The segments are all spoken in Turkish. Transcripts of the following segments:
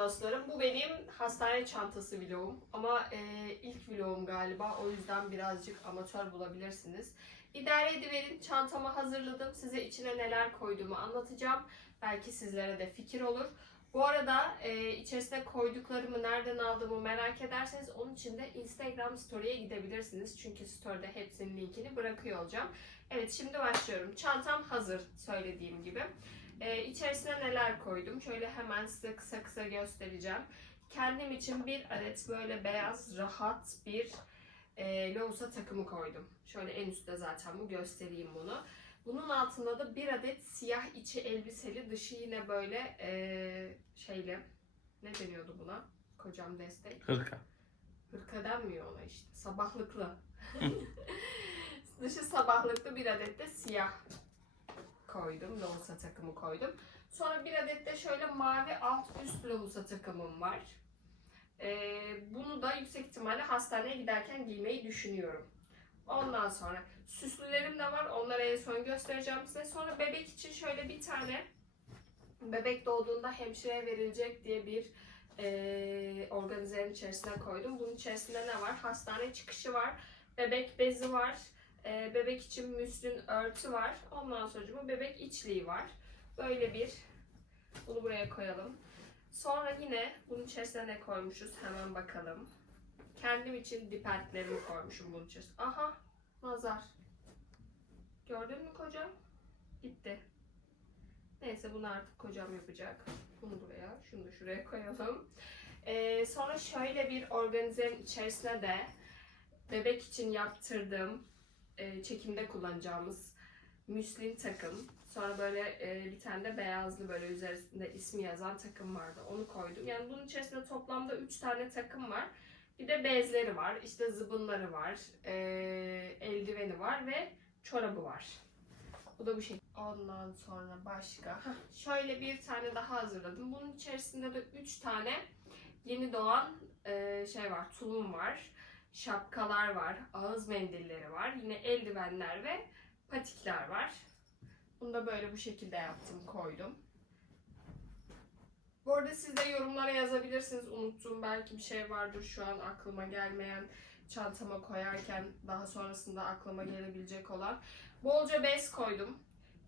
dostlarım. Bu benim hastane çantası vlogum. Ama e, ilk vlogum galiba. O yüzden birazcık amatör bulabilirsiniz. İdare ediverin. Çantamı hazırladım. Size içine neler koyduğumu anlatacağım. Belki sizlere de fikir olur. Bu arada e, içerisine koyduklarımı nereden aldığımı merak ederseniz onun için de Instagram Story'e gidebilirsiniz. Çünkü Story'de hepsinin linkini bırakıyor olacağım. Evet şimdi başlıyorum. Çantam hazır söylediğim gibi. Ee, içerisine neler koydum? Şöyle hemen size kısa kısa göstereceğim. Kendim için bir adet böyle beyaz, rahat bir e, Lovusa takımı koydum. Şöyle en üstte zaten bu göstereyim bunu. Bunun altında da bir adet siyah içi elbiseli, dışı yine böyle e, şeyle ne deniyordu buna? Kocam destek. Hırka. Hırka denmiyor ona işte. Sabahlıklı. Dışı sabahlıklı bir adet de siyah koydum. Lohusa takımı koydum. Sonra bir adet de şöyle mavi alt üst lohusa takımım var. Ee, bunu da yüksek ihtimalle hastaneye giderken giymeyi düşünüyorum. Ondan sonra süslülerim de var. Onları en son göstereceğim size. Sonra bebek için şöyle bir tane bebek doğduğunda hemşireye verilecek diye bir e, organizerin içerisine koydum. Bunun içerisinde ne var? Hastane çıkışı var. Bebek bezi var. E, bebek için müslin örtü var. Ondan sonra bebek içliği var. Böyle bir bunu buraya koyalım. Sonra yine bunun içerisine ne koymuşuz? Hemen bakalım. Kendim için dipentlerimi koymuşum bunun içerisine. Aha nazar. Gördün mü kocam? Gitti. Neyse bunu artık kocam yapacak. Bunu buraya, şunu da şuraya koyalım. Ee, sonra şöyle bir organizenin içerisine de bebek için yaptırdığım e, çekimde kullanacağımız müslin takım. Sonra böyle e, bir tane de beyazlı böyle üzerinde ismi yazan takım vardı. Onu koydum. Yani bunun içerisinde toplamda 3 tane takım var. Bir de bezleri var. işte zıbınları var. e, eldiveni var ve çorabı var. Bu da bu şekilde. Ondan sonra başka. Hah, şöyle bir tane daha hazırladım. Bunun içerisinde de 3 tane yeni doğan e, şey var. Tulum var. Şapkalar var. Ağız mendilleri var. Yine eldivenler ve patikler var. Bunu da böyle bu şekilde yaptım, koydum. Bu arada siz de yorumlara yazabilirsiniz. Unuttuğum belki bir şey vardır şu an aklıma gelmeyen, çantama koyarken daha sonrasında aklıma gelebilecek olan. Bolca bez koydum.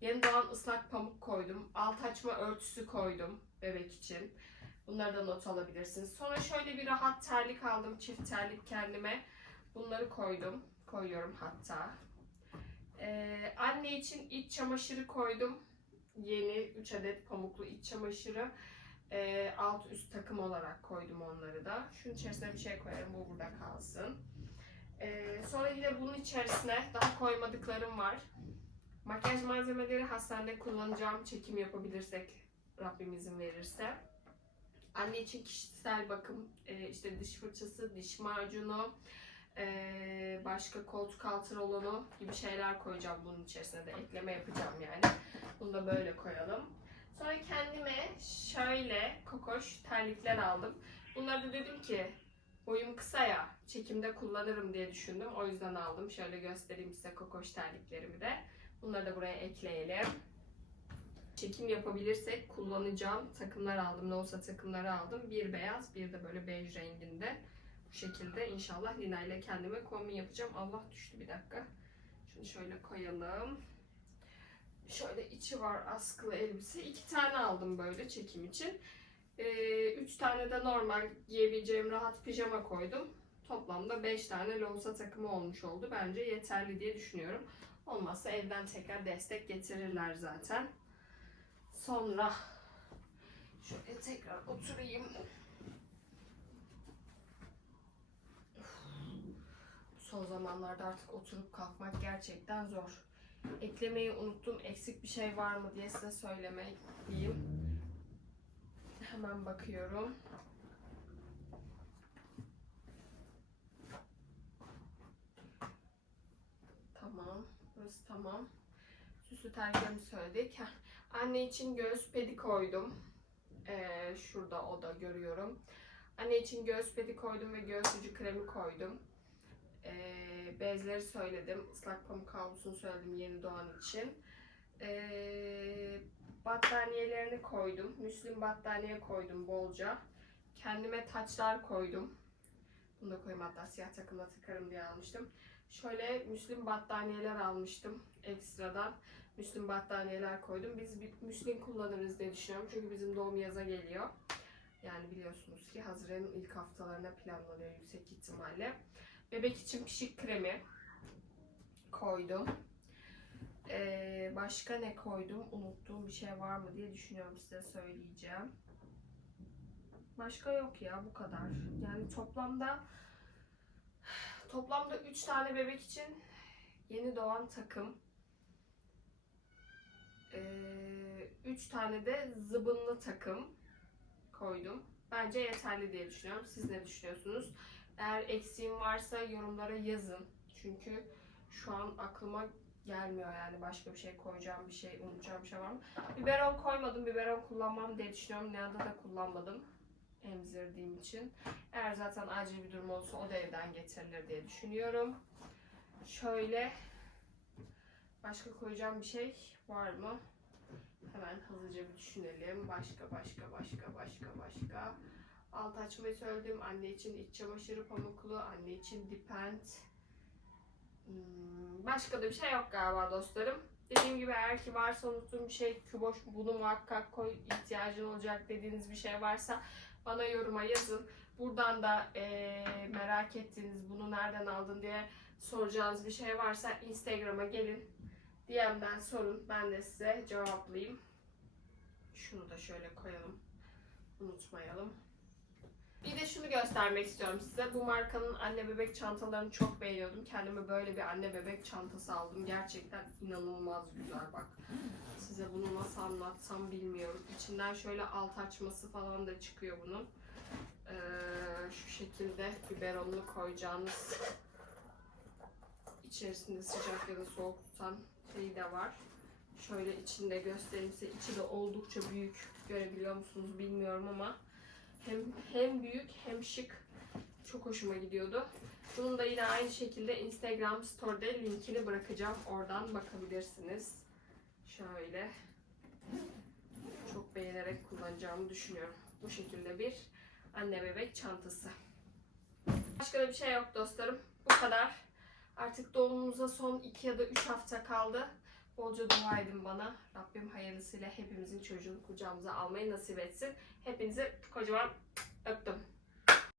Yeni doğan ıslak pamuk koydum. Alt açma örtüsü koydum bebek için. Bunları da not alabilirsiniz. Sonra şöyle bir rahat terlik aldım. Çift terlik kendime. Bunları koydum. Koyuyorum hatta. Ee, anne için iç çamaşırı koydum. Yeni 3 adet pamuklu iç çamaşırı. Ee, alt üst takım olarak koydum onları da. Şunun içerisine bir şey koyarım. Bu burada kalsın. Ee, sonra yine bunun içerisine daha koymadıklarım var. Makyaj malzemeleri hastanede kullanacağım. Çekim yapabilirsek Rabbim izin verirse. Anne için kişisel bakım, e, işte diş fırçası, diş macunu, e, başka koltuk altı rolonu gibi şeyler koyacağım bunun içerisine de ekleme yapacağım yani. Bunu da böyle koyalım. Sonra kendime şöyle kokoş terlikler aldım. Bunları da dedim ki boyum kısa ya çekimde kullanırım diye düşündüm. O yüzden aldım. Şöyle göstereyim size kokoş terliklerimi de. Bunları da buraya ekleyelim. Çekim yapabilirsek kullanacağım takımlar aldım. Ne olsa takımları aldım. Bir beyaz, bir de böyle bej renginde. Bu şekilde inşallah Lina ile kendime kombin yapacağım. Allah düştü bir dakika. Şunu şöyle koyalım. Şöyle içi var askılı elbise. İki tane aldım böyle çekim için. Ee, üç tane de normal giyebileceğim rahat pijama koydum. Toplamda beş tane lohusa takımı olmuş oldu. Bence yeterli diye düşünüyorum. Olmazsa evden tekrar destek getirirler zaten. Sonra şöyle tekrar oturayım. Son zamanlarda artık oturup kalkmak gerçekten zor. Eklemeyi unuttum. Eksik bir şey var mı diye size söylemek diyeyim. Hemen bakıyorum. Tamam. Burası tamam. Süslü terliklerimi söyledik. Anne için göğüs pedi koydum. Ee, şurada o da görüyorum. Anne için göğüs pedi koydum ve göğüs kremi koydum. Ee, bezleri söyledim. Islak pamuk havlusunu söyledim yeni doğan için. Ee, battaniyelerini koydum. Müslüm battaniye koydum bolca. Kendime taçlar koydum. Bunu da koyayım hatta siyah takımla takarım diye almıştım. Şöyle müslim battaniyeler almıştım ekstradan. Müslim battaniyeler koydum. Biz bir müslim kullanırız diye düşünüyorum. Çünkü bizim doğum yaza geliyor. Yani biliyorsunuz ki Haziran'ın ilk haftalarına planlanıyor yüksek ihtimalle. Bebek için pişik kremi koydum. Ee, başka ne koydum? Unuttuğum bir şey var mı diye düşünüyorum size söyleyeceğim. Başka yok ya bu kadar. Yani toplamda toplamda 3 tane bebek için yeni doğan takım. 3 tane de zıbınlı takım koydum. Bence yeterli diye düşünüyorum. Siz ne düşünüyorsunuz? Eğer eksiğim varsa yorumlara yazın. Çünkü şu an aklıma gelmiyor yani başka bir şey koyacağım bir şey, unutacağım bir şey var mı? Biberon koymadım. Biberon kullanmam diye düşünüyorum. Neada da kullanmadım. Emzirdiğim için. Eğer zaten acil bir durum olursa o da evden getirilir diye düşünüyorum. Şöyle başka koyacağım bir şey var mı? Hemen hızlıca bir düşünelim. Başka başka başka başka başka. Alt açmayı söyledim. Anne için iç çamaşırı pamuklu. Anne için dipent. Hmm, Başka da bir şey yok galiba dostlarım. Dediğim gibi eğer ki varsa unuttuğum bir şey küboş bunu muhakkak koy ihtiyacın olacak dediğiniz bir şey varsa bana yoruma yazın. Buradan da eee, merak ettiğiniz bunu nereden aldın diye soracağınız bir şey varsa Instagram'a gelin. DM'den sorun. Ben de size cevaplayayım. Şunu da şöyle koyalım. Unutmayalım. Bir de şunu göstermek istiyorum size. Bu markanın anne bebek çantalarını çok beğeniyordum. Kendime böyle bir anne bebek çantası aldım. Gerçekten inanılmaz güzel bak. Size bunu nasıl anlatsam bilmiyorum. İçinden şöyle alt açması falan da çıkıyor bunun. Ee, şu şekilde biberonunu koyacağınız içerisinde sıcak ya da soğuk tutan şeyi de var. Şöyle içinde göstereyim size. İçi de oldukça büyük. Görebiliyor musunuz bilmiyorum ama hem hem büyük hem şık. Çok hoşuma gidiyordu. Bunun da yine aynı şekilde Instagram Store'da linkini bırakacağım. Oradan bakabilirsiniz. Şöyle. Çok beğenerek kullanacağımı düşünüyorum. Bu şekilde bir anne bebek çantası. Başka da bir şey yok dostlarım. Bu kadar. Artık doğumumuza son 2 ya da 3 hafta kaldı. Bolca dua edin bana. Rabbim hayırlısıyla hepimizin çocuğunu kucağımıza almayı nasip etsin. Hepinizi kocaman öptüm.